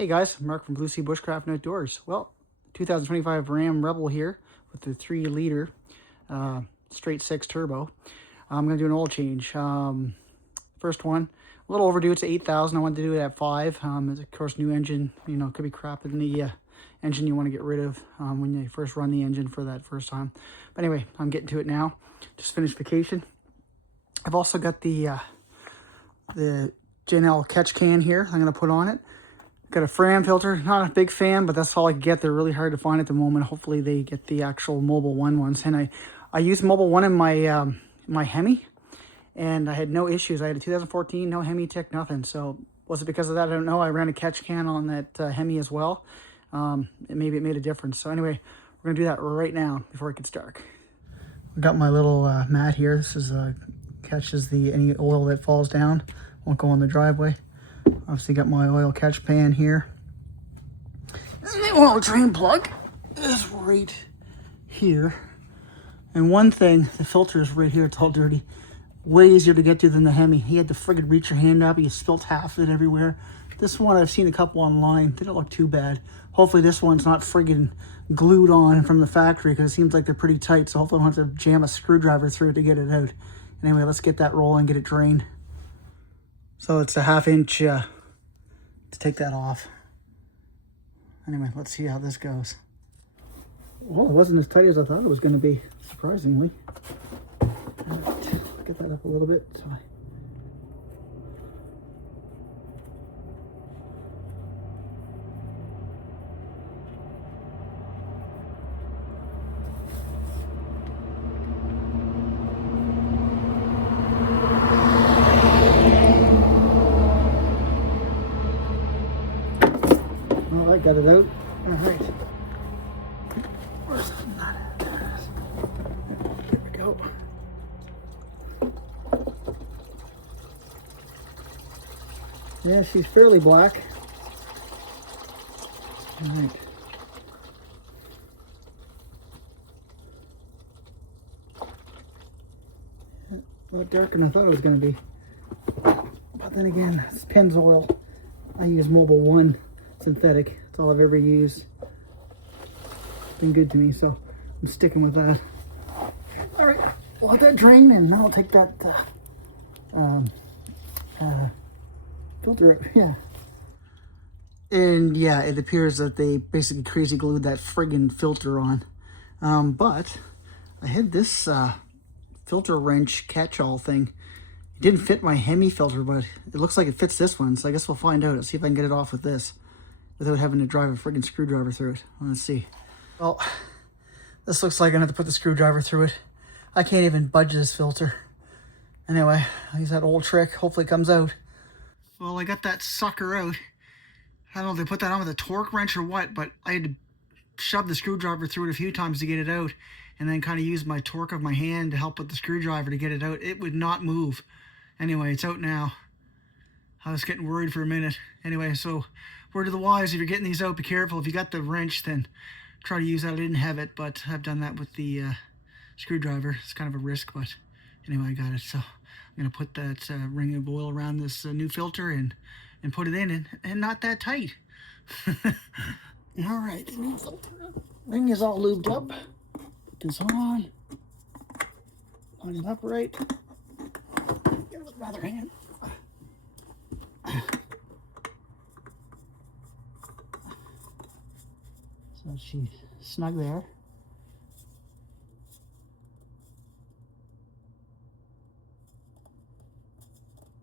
Hey guys, Mark from Blue Sea Bushcraft and Outdoors. Well, 2025 Ram Rebel here with the 3-liter straight 6 turbo. I'm going to do an oil change. First one, a little overdue. It's 8,000. I wanted to do it at 5. It's of course new engine. You know, could be crap in the engine you want to get rid of when you first run the engine for that first time. But anyway, I'm getting to it now. Just finished vacation. I've also got the J&L catch can here. I'm going to put on it. Got a Fram filter, not a big fan, but that's all I can get. They're really hard to find at the moment. Hopefully they get the actual Mobil 1 ones. And I used Mobil 1 in my my Hemi, and I had no issues. I had a 2014, no Hemi tick, nothing. So was it because of that? I don't know. I ran a catch can on that Hemi as well. Maybe it made a difference. So anyway, we're going to do that right now before it gets dark. I've got my little mat here. This is catches any oil that falls down. Won't go on the driveway. Obviously got my oil catch pan here. And the oil drain plug is right here. And one thing, the filter is right here. It's all dirty. Way easier to get to than the Hemi. You had to friggin' reach your hand up. You spilt half of it everywhere. This one, I've seen a couple online. Didn't look too bad. Hopefully this one's not friggin' glued on from the factory, because it seems like they're pretty tight. So hopefully I don't have to jam a screwdriver through it to get it out. Anyway, let's get that rolling, get it drained. So it's a 1/2 inch to take that off. Anyway, let's see how this goes. Well, it wasn't as tight as I thought it was going to be, surprisingly. All right, get that up a little bit. Well, I got it out. All right. Where's the nut? There it is. There we go. Yeah, she's fairly black. All right. A lot darker than I thought it was going to be. But then again, it's Pennzoil. I use Mobil 1 synthetic. That's all I've ever used. Been good to me, so I'm sticking with that. All right, we'll let that drain, and now I'll take that filter out. Yeah. And yeah, it appears that they basically crazy glued that friggin' filter on. But I had this filter wrench catch-all thing. It didn't fit my Hemi filter, but it looks like it fits this one, so I guess we'll find out. Let's see if I can get it off with this without having to drive a friggin' screwdriver through it. Let's see. Well, this looks like I'm gonna have to put the screwdriver through it. I can't even budge this filter. Anyway, I'll use that old trick. Hopefully it comes out. Well, I got that sucker out. I don't know if they put that on with a torque wrench or what, but I had to shove the screwdriver through it a few times to get it out, and then kind of use my torque of my hand to help with the screwdriver to get it out. It would not move. Anyway, it's out now. I was getting worried for a minute. Anyway, so word to the wise, if you're getting these out, be careful. If you got the wrench, then try to use that. I didn't have it, but I've done that with the screwdriver. It's kind of a risk, but anyway, I got it. So I'm going to put that ring of oil around this new filter and put it in, and not that tight. All right, the new filter ring is all lubed up. Put this on. Line it up right. Get it with my other hand. So she's snug there.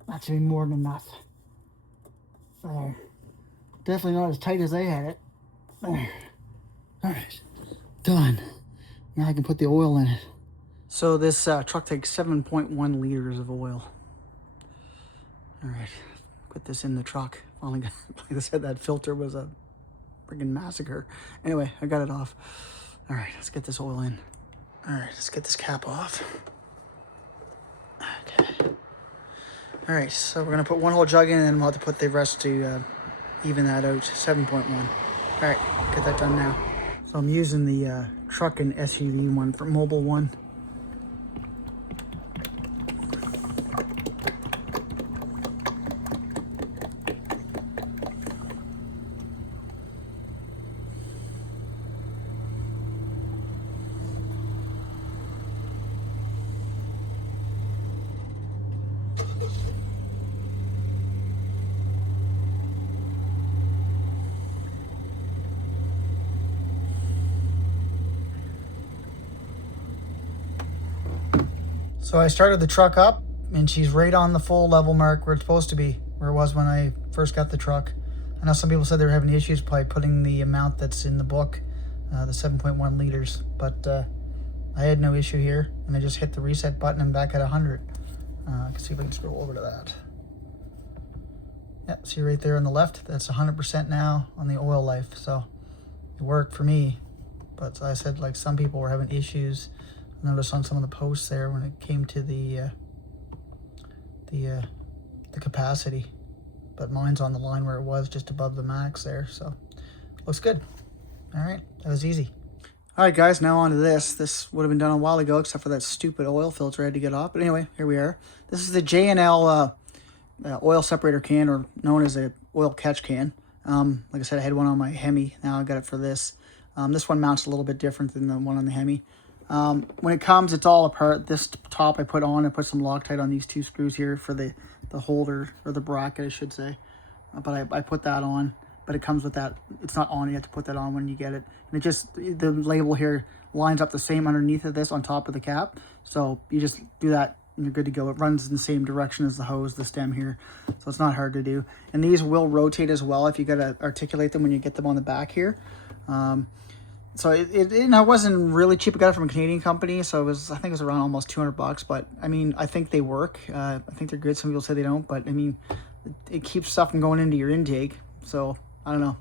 That should be more than enough. There. Definitely not as tight as they had it. There. Alright. Done. Now I can put the oil in it. So this truck takes 7.1 liters of oil. Alright. Put this in the truck. Finally got, like I said, that filter was a friggin' massacre. Anyway, I got it off. All right, let's get this oil in. All right, let's get this cap off. Okay. All right, so we're gonna put one whole jug in, and then we'll have to put the rest to even that out. 7.1. All right, get that done now. So I'm using the truck and SUV one from Mobil 1. So I started the truck up, and she's right on the full level mark where it's supposed to be, where it was when I first got the truck. I know some people said they were having issues by putting the amount that's in the book, the 7.1 liters, but I had no issue here, and I just hit the reset button and back at 100. I can see if I can scroll over to that. Yeah, see right there on the left, that's 100% now on the oil life, so it worked for me. But I said, like, some people were having issues. I noticed on some of the posts there when it came to the capacity, but mine's on the line where it was just above the max there, so looks good. All right, that was easy. All right, guys, now on to this. This would have been done a while ago, except for that stupid oil filter I had to get off. But anyway, here we are. This is the J&L oil separator can, or known as a oil catch can. Like I said, I had one on my Hemi. Now I got it for this. This one mounts a little bit different than the one on the Hemi. When it comes, it's all apart. This top I put on. I put some Loctite on these two screws here for the holder, or the bracket, I should say. But I put that on. But it comes with that. It's not on. You have to put that on when you get it. And it just, the label here lines up the same underneath of this on top of the cap. So you just do that and you're good to go. It runs in the same direction as the hose, the stem here. So it's not hard to do. And these will rotate as well if you got to articulate them when you get them on the back here. So it wasn't really cheap. I got it from a Canadian company, so I think it was around almost 200 bucks. But I mean, I think they work. I think they're good. Some people say they don't, but I mean, it keeps stuff from going into your intake. So I don't know.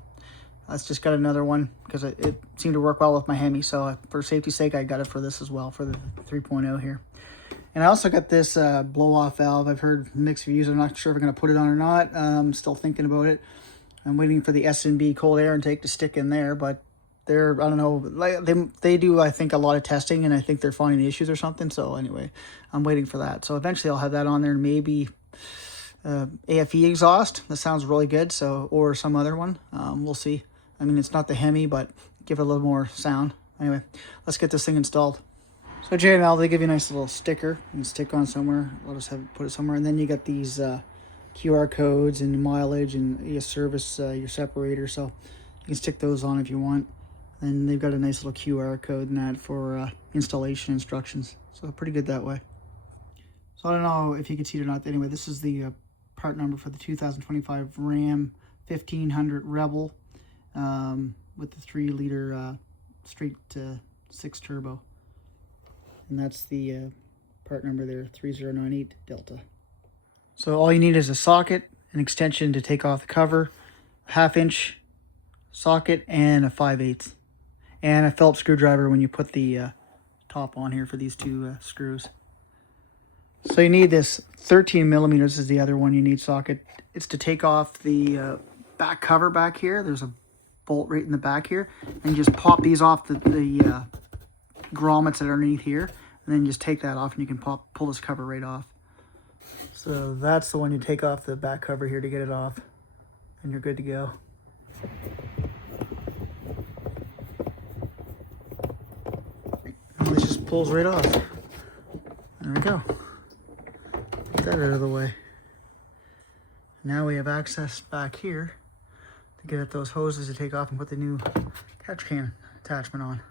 That's just got another one because it seemed to work well with my Hemi. So for safety's sake, I got it for this as well, for the 3.0 here. And I also got this blow-off valve. I've heard mixed reviews. I'm not sure if I'm going to put it on or not. I'm still thinking about it. I'm waiting for the S&B cold air intake to stick in there, but they're, I don't know, like they do, I think, a lot of testing, and I think they're finding issues or something. So anyway, I'm waiting for that. So eventually I'll have that on there, and maybe AFE exhaust. That sounds really good. So, or some other one. We'll see. I mean, it's not the Hemi, but give it a little more sound. Anyway, let's get this thing installed. So J&L, they give you a nice little sticker and stick on somewhere. I'll just put it somewhere. And then you got these QR codes and mileage, and you service your separator. So you can stick those on if you want. And they've got a nice little QR code in that for installation instructions. So pretty good that way. So I don't know if you can see it or not. Anyway, this is the part number for the 2025 Ram 1500 Rebel with the 3-liter straight 6 turbo. And that's the part number there, 3098 Delta. So all you need is a socket, an extension to take off the cover, a 1/2-inch socket, and a 5/8, and a Phillips screwdriver when you put the top on here for these two screws. So you need this 13 millimeters is the other one you need socket. It's to take off the back cover back here. There's a bolt right in the back here, and you just pop these off the grommets that are underneath here, and then you just take that off, and you can pull this cover right off. So that's the one you take off the back cover here to get it off, and you're good to go. And this just pulls right off. There we go. Get that out of the way. Now we have access back here to get at those hoses to take off and put the new catch can attachment on.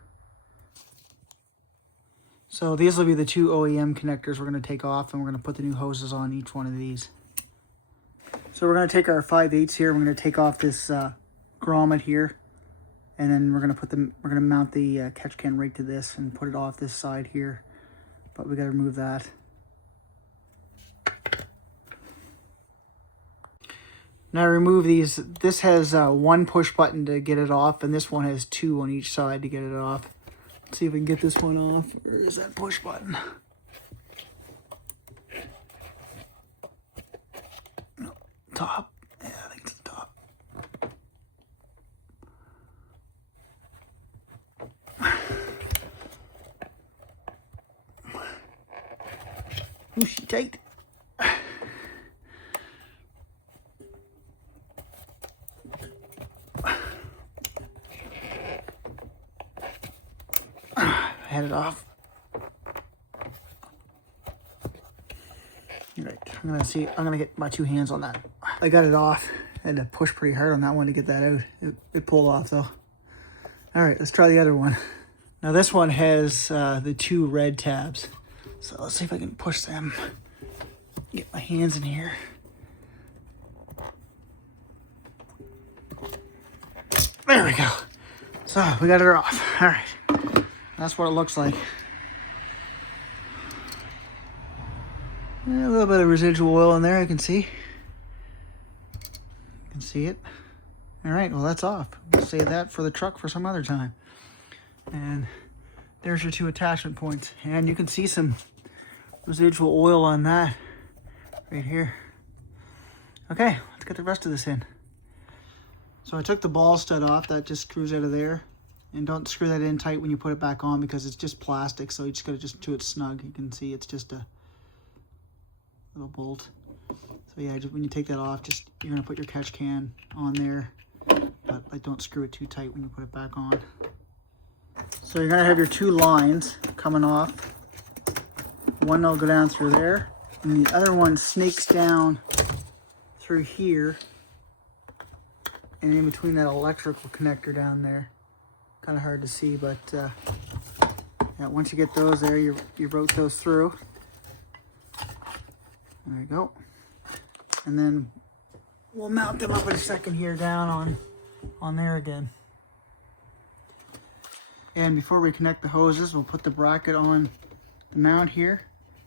So these will be the two OEM connectors we're going to take off, and we're going to put the new hoses on each one of these. So we're going to take our 5/8 here. We're going to take off this grommet here, and then we're going to mount the catch can right to this and put it off this side here. But we got to remove that. Now to remove these, this has one push button to get it off, and this one has 2 on each side to get it off. Let's see if we can get this one off. Where is that push button? No, top. Yeah, I think it's the top. Ooh, she tight. Had it off. Right, I'm gonna get my 2 hands on that. I got it off. I had to push pretty hard on that one to get that out. It pulled off though. All right, let's try the other one. Now this one has the 2 red tabs. So let's see if I can push them. Get my hands in here. There we go. So we got it off. All right. That's what it looks like. A little bit of residual oil in there, I can see. You can see it. All right, well, that's off. We'll save that for the truck for some other time. And there's your 2 attachment points. And you can see some residual oil on that right here. Okay, let's get the rest of this in. So I took the ball stud off. That just screws out of there. And don't screw that in tight when you put it back on because it's just plastic. So you just got to just do it snug. You can see it's just a little bolt. So yeah, just when you take that off, just you're going to put your catch can on there. But like, don't screw it too tight when you put it back on. So you're going to have your 2 lines coming off. One will go down through there, and the other one snakes down through here and in between that electrical connector down there. Kind of hard to see, but yeah, once you get those there, you route those through. There you go. And then we'll mount them up in a second here down on there again. And before we connect the hoses, we'll put the bracket on the mount here.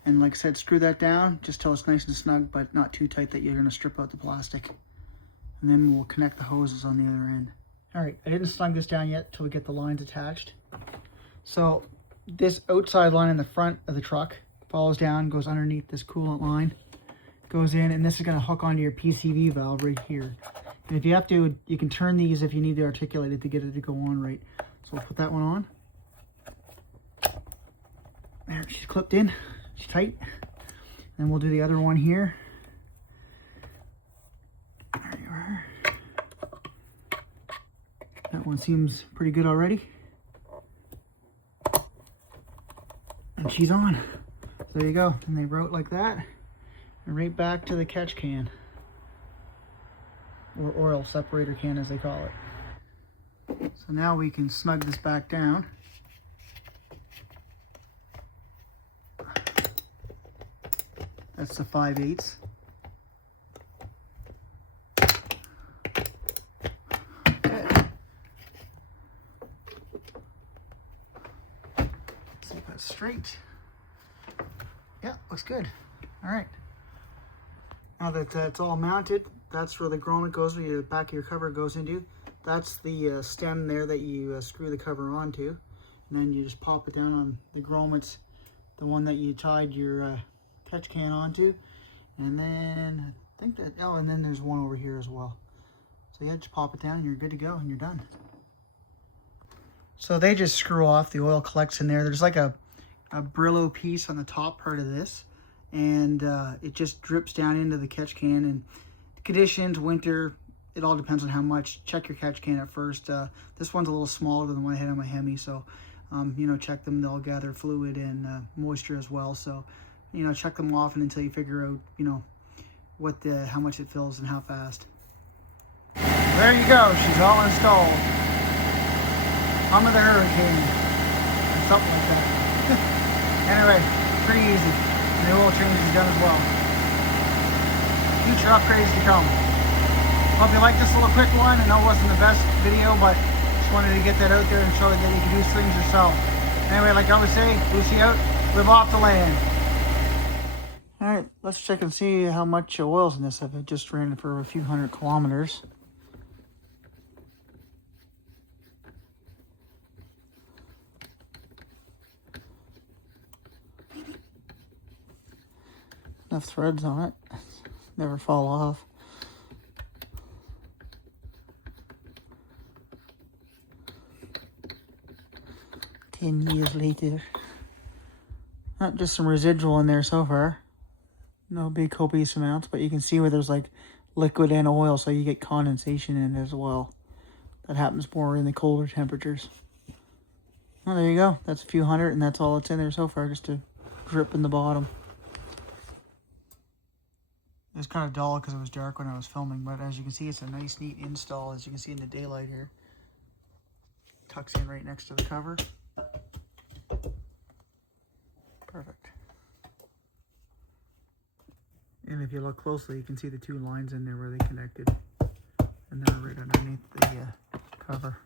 And like I said, screw that down just till it's nice and snug, but not too tight that you're going to strip out the plastic. And then we'll connect the hoses on the other end. All right, I didn't snug this down yet till we get the lines attached. So this outside line in the front of the truck follows down, goes underneath this coolant line, goes in, and this is going to hook onto your PCV valve right here. And if you have to, you can turn these if you need to articulate it to get it to go on right. So we'll put that one on. There, she's clipped in. She's tight. Then we'll do the other one here. There you are. That one seems pretty good already. And she's on. So there you go. And they route like that. And right back to the catch can. Or oil separator can as they call it. So now we can snug this back down. That's the 5/8. Okay. See if that's straight. Yeah, looks good. All right. Now that that's all mounted, that's where the grommet goes, where the back of your cover goes into. That's the stem there that you screw the cover onto. And then you just pop it down on the grommets, the one that you tied your catch can onto. And then I think that, oh, and then there's one over here as well. So yeah, just pop it down and you're good to go and you're done. So they just screw off, the oil collects in there. There's like a Brillo piece on the top part of this, and it just drips down into the catch can. And conditions, winter, it all depends on how much. Check your catch can at first. This one's a little smaller than the one I had on my Hemi, so you know, check them. They'll gather fluid and moisture as well. So you know, check them often until you figure out, you know, how much it fills and how fast. There you go. She's all installed. Hum of the hurricane, or something like that. Anyway, pretty easy. And the oil change is done as well. Future upgrades to come. Hope you liked this little quick one. I know it wasn't the best video, but just wanted to get that out there and show that you can do things yourself. Anyway, like I always say, Lucy out, live off the land. All right, let's check and see how much oil's in this. I've just ran it for a few 100 kilometers. Enough threads on it. Never fall off. 10 years later. Not just some residual in there so far. No big copious amounts, but you can see where there's like liquid and oil, so you get condensation in it as well. That happens more in the colder temperatures. Well, there you go. That's a few hundred, and that's all that's in there so far, just a drip in the bottom. It was kind of dull because it was dark when I was filming, but as you can see, it's a nice, neat install, as you can see in the daylight here. Tucks in right next to the cover. Perfect. if you look closely, you can see the two lines in there where they connected. And they're right underneath the cover.